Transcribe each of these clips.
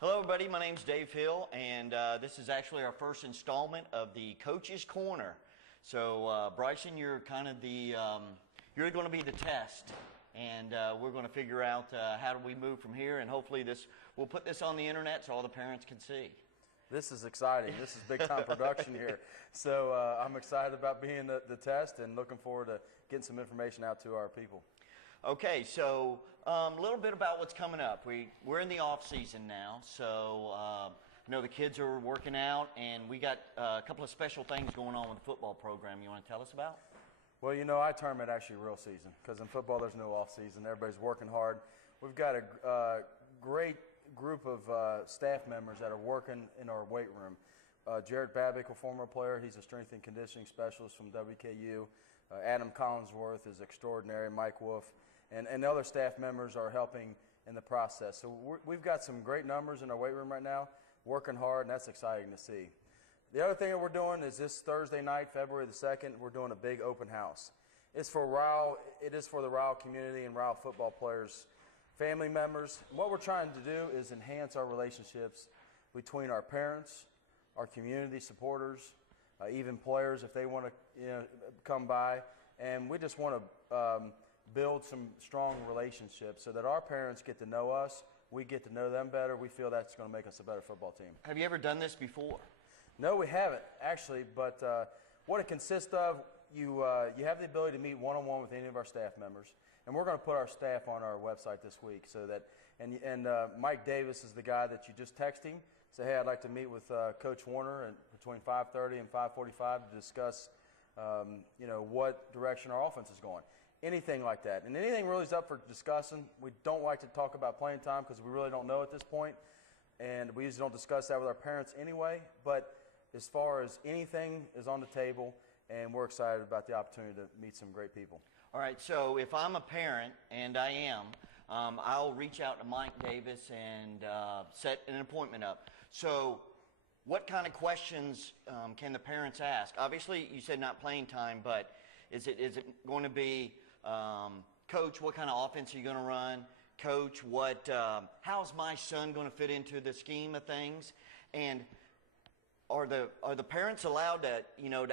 Hello, everybody. My name's Dave Hill, and this is actually our first installment of the Coach's Corner. So, Bryson, you're kind of the you're going to be the test, and we're going to figure out how do we move from here, and hopefully we'll put this on the internet so all the parents can see. This is exciting. This is big time production here. So I'm excited about being the test and looking forward to getting some information out to our people. Okay, so a little bit about what's coming up. We're in the off season now, so the kids are working out, and we got a couple of special things going on with the football program. You want to tell us about? Well, I term it actually real season, because in football there's no off season. Everybody's working hard. We've got a great group of staff members that are working in our weight room. Jared Babick, a former player, he's a strength and conditioning specialist from WKU. Adam Collinsworth is extraordinary, Mike Wolf, and the other staff members are helping in the process. So we've got some great numbers in our weight room right now, working hard, and that's exciting to see. The other thing that we're doing is this Thursday night, February the 2nd, we're doing a big open house. It is for the Ryle community and Ryle football players, family members. What we're trying to do is enhance our relationships between our parents, our community supporters, even players if they want to come by. And we just want to build some strong relationships so that our parents get to know us, we get to know them better. We feel that's going to make us a better football team. Have you ever done this before? No, we haven't, actually. But what it consists of, you have the ability to meet one-on-one with any of our staff members. And we're going to put our staff on our website this week so that, and Mike Davis is the guy that you just text him. Say, hey, I'd like to meet with Coach Warner between 5:30 and 5:45 to discuss, what direction our offense is going. Anything like that. And anything really is up for discussing. We don't like to talk about playing time because we really don't know at this point. And we usually don't discuss that with our parents anyway. But as far as anything is on the table, and we're excited about the opportunity to meet some great people. All right, so if I'm a parent, and I am, I'll reach out to Mike Davis and set an appointment up. So what kind of questions can the parents ask? Obviously, you said not playing time, but is it going to be, Coach, what kind of offense are you going to run? Coach, how's my son going to fit into the scheme of things? And are the parents allowed to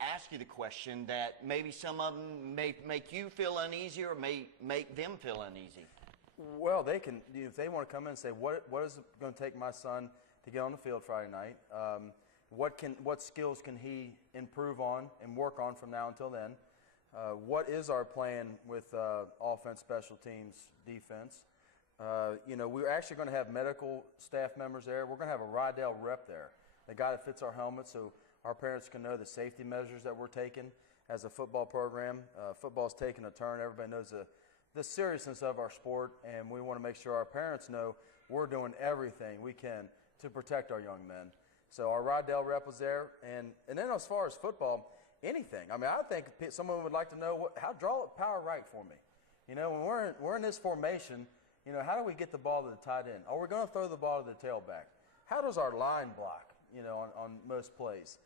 ask you the question that maybe some of them may make you feel uneasy or may make them feel uneasy? Well, they can, if they want to come in and say, what is it going to take my son to get on the field Friday night? What skills can he improve on and work on from now until then? What is our plan with offense, special teams, defense? We're actually going to have medical staff members there. We're going to have a Rydell rep there, the guy that fits our helmet, so our parents can know the safety measures that we're taking as a football program. Football's taking a turn. Everybody knows the seriousness of our sport, and we want to make sure our parents know we're doing everything we can to protect our young men. So our Rydell rep was there, and then as far as football, anything. I mean, I think someone would like to know how draw it power right for me. When we're in this formation, how do we get the ball to the tight end? Are we going to throw the ball to the tailback? How does our line block? On most plays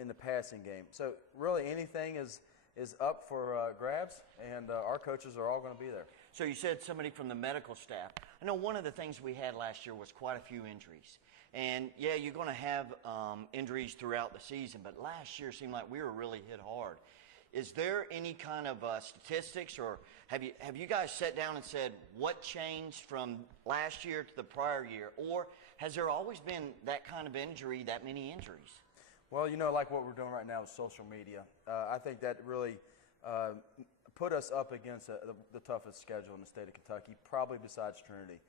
in the passing game. So really anything is up for grabs, and our coaches are all going to be there. So you said somebody from the medical staff. I know one of the things we had last year was quite a few injuries. And, yeah, you're going to have injuries throughout the season, but last year seemed like we were really hit hard. Is there any kind of statistics, or have you guys sat down and said what changed from last year to the prior year, or has there always been that kind of injury, that many injuries? Well, like what we're doing right now with social media, I think that really put us up against the toughest schedule in the state of Kentucky, probably besides Trinity,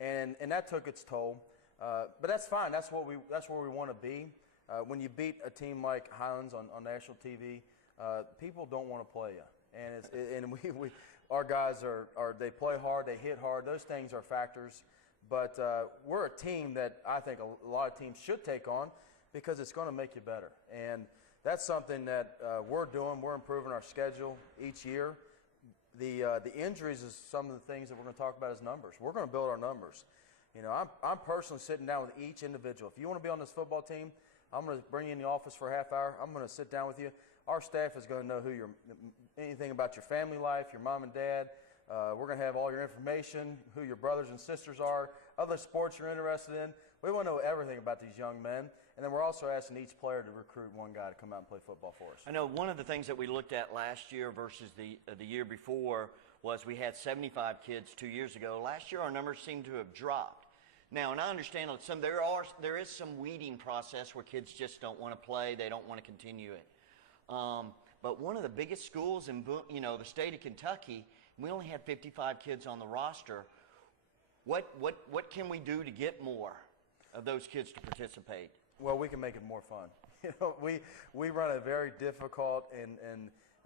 and that took its toll. But that's fine. That's where we want to be. When you beat a team like Highlands on national TV. People don't want to play you, and our guys they play hard, they hit hard. Those things are factors, but we're a team that I think a lot of teams should take on because it's going to make you better, and that's something that we're doing. We're improving our schedule each year. The injuries is some of the things that we're going to talk about as numbers. We're going to build our numbers. I'm personally sitting down with each individual. If you want to be on this football team, I'm going to bring you in the office for a half hour. I'm going to sit down with you. Our staff is going to know anything about your family life, your mom and dad, We're going to have all your information, who your brothers and sisters are, other sports you're interested in. We want to know everything about these young men. And then we're also asking each player to recruit one guy to come out and play football for us. I know one of the things that we looked at last year versus the year before was we had 75 kids 2 years ago. Last year our numbers seem to have dropped. Now, and I understand there is some weeding process where kids just don't want to play, they don't want to continue it. But one of the biggest schools in the state of Kentucky, we only had 55 kids on the roster. What can we do to get more of those kids to participate? Well, we can make it more fun. We run a very difficult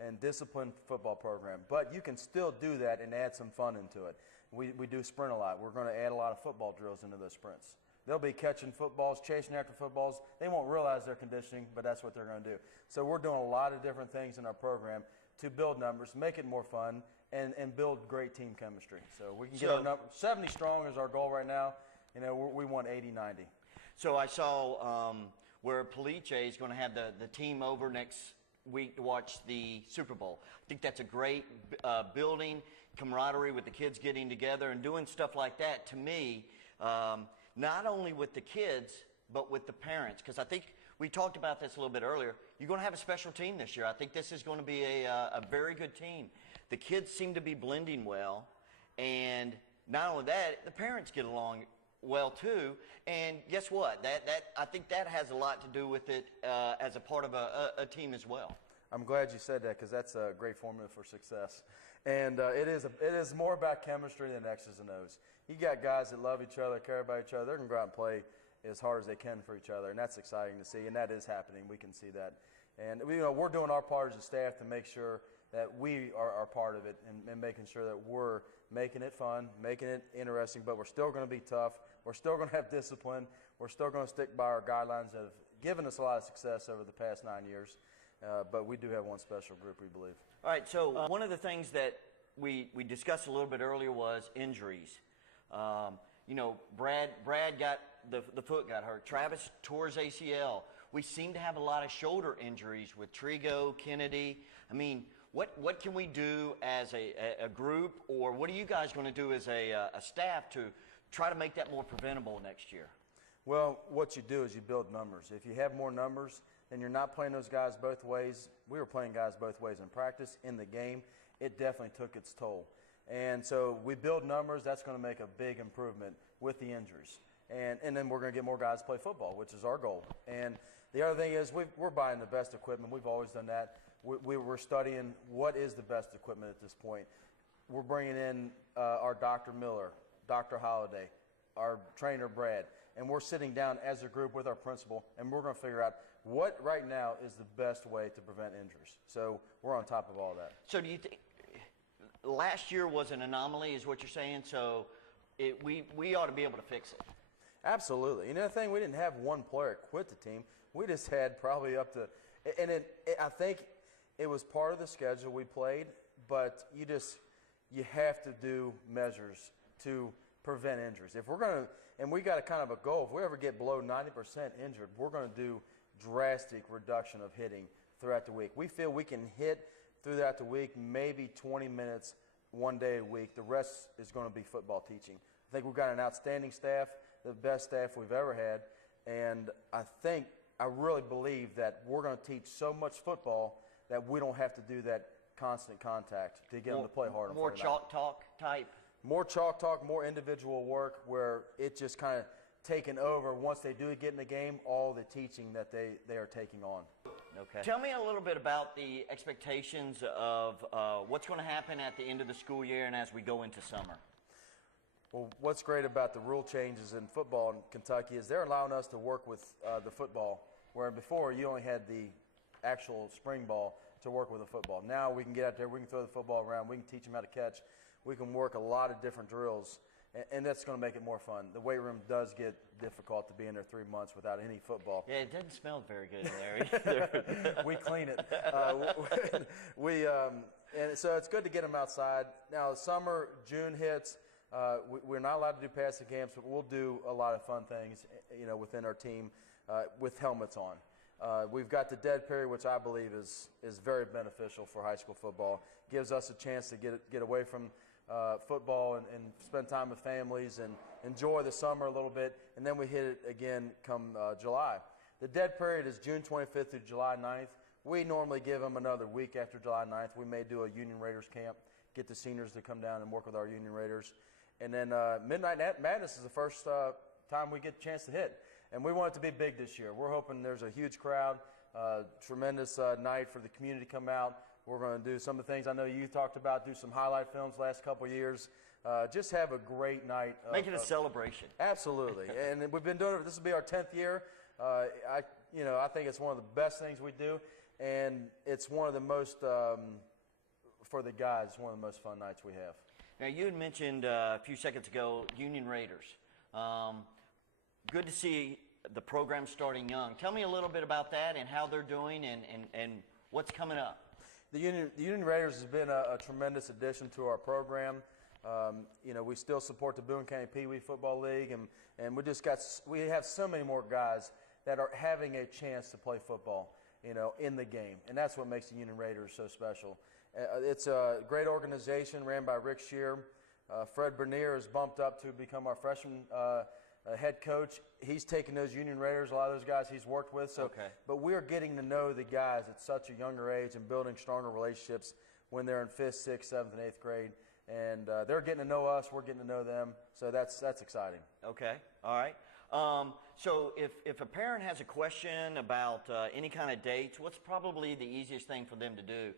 and disciplined football program, but you can still do that and add some fun into it. We do sprint a lot. We're going to add a lot of football drills into those sprints. They'll be catching footballs, chasing after footballs. They won't realize they're conditioning, but that's what they're going to do. So we're doing a lot of different things in our program to build numbers, make it more fun, and build great team chemistry. So we can get our number 70 strong is our goal right now. We want 80, 90. So I saw where Police is going to have the team over next week to watch the Super Bowl. I think that's a great building camaraderie with the kids getting together and doing stuff like that. To me, not only with the kids, but with the parents. Because I think we talked about this a little bit earlier. You're going to have a special team this year. I think this is going to be a very good team. The kids seem to be blending well. And not only that, the parents get along well too. And guess what? I think that has a lot to do with it as a part of a team as well. I'm glad you said that because that's a great formula for success. And it is more about chemistry than X's and O's. You got guys that love each other, care about each other. They're going to go out and play as hard as they can for each other, and that's exciting to see, and that is happening. We can see that. And we're doing our part as a staff to make sure that we are part of it and making sure that we're making it fun, making it interesting, but we're still going to be tough. We're still going to have discipline. We're still going to stick by our guidelines that have given us a lot of success over the past 9 years. But we do have one special group, we believe. All right, so one of the things that we discussed a little bit earlier was injuries. Brad got the foot got hurt. Travis tore his ACL. We seem to have a lot of shoulder injuries with Trigo, Kennedy. I mean, what can we do as a group, or what are you guys going to do as a staff to try to make that more preventable next year? Well, what you do is you build numbers. If you have more numbers, then you're not playing those guys both ways. We were playing guys both ways in practice. In the game, it definitely took its toll. And so we build numbers. That's going to make a big improvement with the injuries. And then we're going to get more guys to play football, which is our goal. And the other thing is we're buying the best equipment. We've always done that. We're studying what is the best equipment at this point. We're bringing in our Dr. Miller, Dr. Holliday, our trainer Brad, and we're sitting down as a group with our principal, and we're going to figure out what right now is the best way to prevent injuries. So we're on top of all that. So do you think last year was an anomaly is what you're saying? So we ought to be able to fix it. Absolutely. The thing, we didn't have one player quit the team. We just had probably up to – and I think it was part of the schedule we played, but you have to do measures to prevent injuries. If we're going to – and we got a kind of a goal. If we ever get below 90% injured, we're going to do drastic reduction of hitting throughout the week. We feel we can hit throughout the week maybe 20 minutes one day a week. The rest is going to be football teaching. I think we've got an outstanding staff, the best staff we've ever had, and I really believe that we're going to teach so much football that we don't have to do that constant contact to get them to play harder. More chalk talk type? More chalk talk, more individual work where it just kind of taken over once they do get in the game, all the teaching that they are taking on. Okay. Tell me a little bit about the expectations of what's going to happen at the end of the school year and as we go into summer. Well, what's great about the rule changes in football in Kentucky is they're allowing us to work with the football, where before you only had the actual spring ball to work with the football. Now we can get out there, we can throw the football around, we can teach them how to catch, we can work a lot of different drills, and that's going to make it more fun. The weight room does get difficult to be in there 3 months without any football. Yeah, it doesn't smell very good in there either. We clean it. And so it's good to get them outside. Now, summer, June hits. We're not allowed to do passing games, but we'll do a lot of fun things, within our team with helmets on. We've got the dead period, which I believe is very beneficial for high school football. Gives us a chance to get away from football and spend time with families and enjoy the summer a little bit, and then we hit it again come July. The dead period is June 25th through July 9th. We normally give them another week after July 9th. We may do a Union Raiders camp, get the seniors to come down and work with our Union Raiders. And then Midnight Madness is the first time we get a chance to hit. And we want it to be big this year. We're hoping there's a huge crowd, tremendous night for the community to come out. We're going to do some of the things I know you talked about, do some highlight films last couple of years. Just have a great night. Make it a celebration. Absolutely. And we've been doing it. This will be our 10th year. I think it's one of the best things we do. And it's one of the most, for the guys, one of the most fun nights we have. Now, you had mentioned a few seconds ago Union Raiders. Good to see the program starting young. Tell me a little bit about that and how they're doing and what's coming up. The Union Raiders has been a tremendous addition to our program. We still support the Boone County Pee Wee Football League, and we have so many more guys that are having a chance to play football, in the game, and that's what makes the Union Raiders so special. It's a great organization ran by Rick Shear. Fred Bernier has bumped up to become our freshman head coach. He's taken those Union Raiders, a lot of those guys he's worked with. But we're getting to know the guys at such a younger age and building stronger relationships when they're in 5th, 6th, 7th, and 8th grade. And they're getting to know us, we're getting to know them. So that's exciting. Okay, all right. So if a parent has a question about any kind of dates, what's probably the easiest thing for them to do?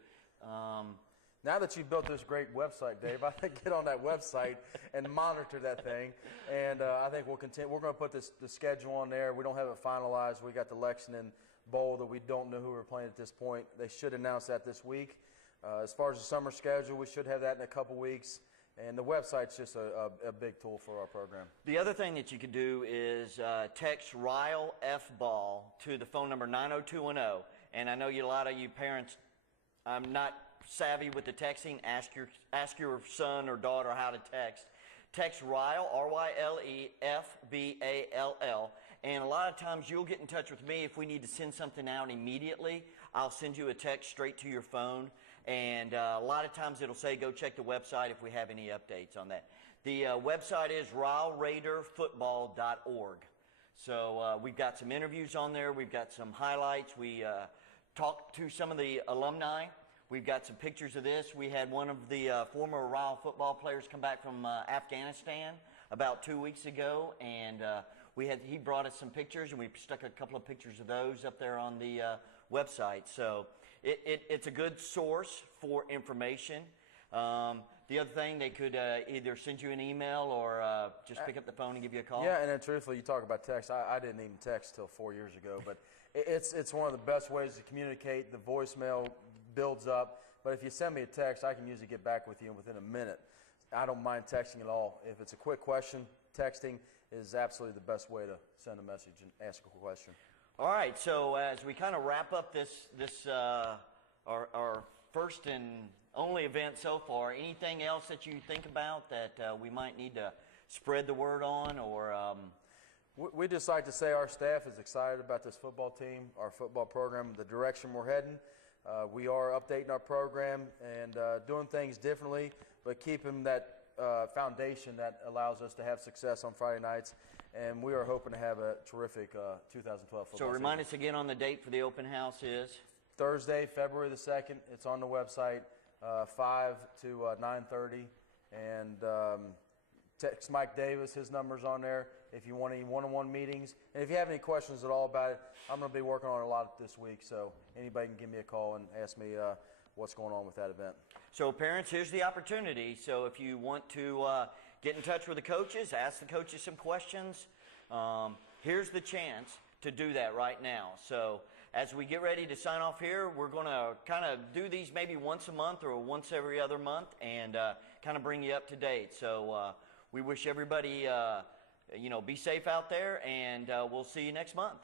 Now that you've built this great website, Dave, I think get on that website and monitor that thing. And I think we'll continue. We're going to put the schedule on there. We don't have it finalized. We got the Lexington Bowl that we don't know who we're playing at this point. They should announce that this week. As far as the summer schedule, we should have that in a couple weeks. And the website's just a big tool for our program. The other thing that you could do is text Ryle F. Ball to the phone number 90210. And I know a lot of you parents, I'm not savvy with the texting. Ask your son or daughter how to text. Text Ryle, RYLEFBALL. And a lot of times you'll get in touch with me if we need to send something out immediately. I'll send you a text straight to your phone. And a lot of times it'll say go check the website if we have any updates on that. The website is rylraiderfootball.org. So we've got some interviews on there. We've got some highlights. We talked to some of the alumni. We've got some pictures of this. We had one of the former Ryle football players come back from Afghanistan about 2 weeks ago, and he brought us some pictures, and we stuck a couple of pictures of those up there on the website. So it's a good source for information. The other thing, they could either send you an email or just pick up the phone and give you a call. Yeah, and then truthfully, you talk about text. I didn't even text till 4 years ago, but it's one of the best ways to communicate. The voicemail builds up, but if you send me a text, I can usually get back with you within a minute. I don't mind texting at all. If it's a quick question, texting is absolutely the best way to send a message and ask a question. All right, so as we kind of wrap up our first and only event so far, anything else that you think about that we might need to spread the word on, or? We just like to say our staff is excited about this football team, our football program, the direction we're heading. We are updating our program and doing things differently, but keeping that foundation that allows us to have success on Friday nights. And we are hoping to have a terrific 2012 football season. So remind us again on the date for the open house is? Thursday, February the 2nd. It's on the website, 5 to 9:30. And text Mike Davis. His number's on there if you want any one-on-one meetings. And if you have any questions at all about it, I'm going to be working on it a lot this week. So anybody can give me a call and ask me what's going on with that event. So parents, here's the opportunity. So if you want to get in touch with the coaches, ask the coaches some questions, here's the chance to do that right now. So as we get ready to sign off here, we're going to kind of do these maybe once a month or once every other month and kind of bring you up to date. So we wish everybody, be safe out there, and we'll see you next month.